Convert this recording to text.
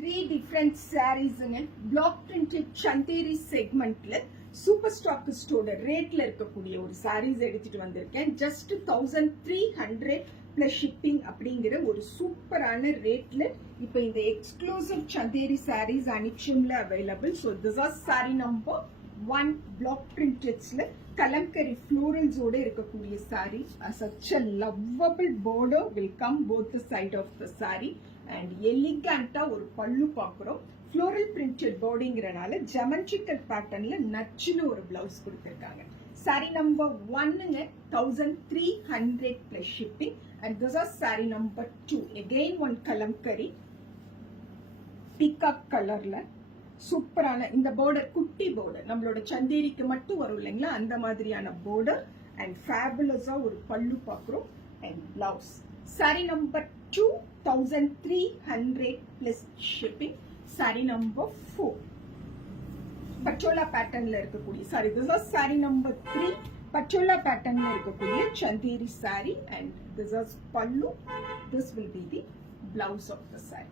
Three different sarees block printed Chanderi segmentல super ஸ்டாக்கிஸ்டோட ரேட்ல இருக்கக்கூடிய ஒரு sarees எடுத்துட்டு வந்திருக்கேன். ஜஸ்ட் 1300 பிளஸ் ஷிப்பிங் அப்படிங்கிற ஒரு சூப்பரான ரேட்ல இப்போ இந்த எக்ஸ்க்ளூசிவ் சந்தேரி sarees அனிச்சம்ல available. So this are sari number 1 block பிரிண்டட்ஸ்ல கலம்கரி ஃப்ளோரல்ஸோட இருக்கக்கூடிய sari. such a lovable border will come both the side of the saree and எலிகண்டா ஒரு பல்லு பார்க்குறோம். ஃப்ளோரல் பிரிண்டட் பார்டர்ங்கிறனால ஜெமெட்ரிக்கல் பேட்டர்ன்ல நச்சுன்னு ஒரு பிளவுஸ் கொடுத்துருக்காங்க. சாரி நம்பர் 1ங்க 1300 plus shipping. And this are sari number 2 again one Kalamkari peacock கலர்ல சூப்பரான இந்த border குட்டி border நம்மளோட சந்தேரிக்கு மட்டும் வரும் இல்லைங்களா, அந்த மாதிரியான border அண்ட் ஃபேபுலஸா ஒரு பல்லு பார்க்குறோம் and blouse. Sari number 2 1300 plus shipping. Sari number 4 பச்சோலா பேட்டர்ன்ல இருக்கக்கூடிய sari. This are sari number 3 பச்சோலா பேட்டர்ன்ல இருக்கக்கூடிய Chanderi sari and this are pallu. This will be the blouse of the sorry.